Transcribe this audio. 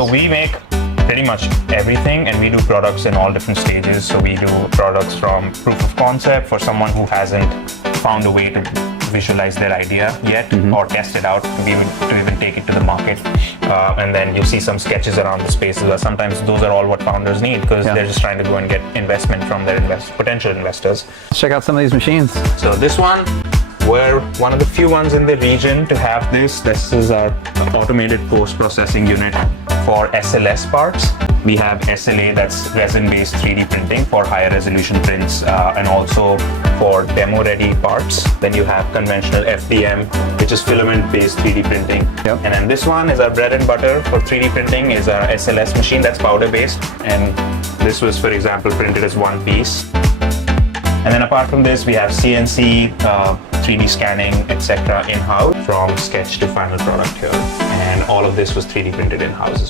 So we make pretty much everything, and we do products in all different stages. So we do products from proof of concept for someone who hasn't found a way to visualize their idea yet or test it out to even take it to the market. And then you see some sketches around the spaces where sometimes those are all what founders need because they're just trying to go and get investment from their potential investors. Let's check out some of these machines. So this one, we're one of the few ones in the region to have this. This is our automated post-processing unit for SLS parts. We have SLA, that's resin-based 3D printing for higher resolution prints and also for demo-ready parts. Then you have conventional FDM, which is filament-based 3D printing. And then this one is our bread and butter for 3D printing, is our SLS machine that's powder-based. And this was, for example, printed as one piece. And then apart from this, we have CNC, 3D scanning, etc. in-house from sketch to final product here. And all of this was 3D printed in-house as well.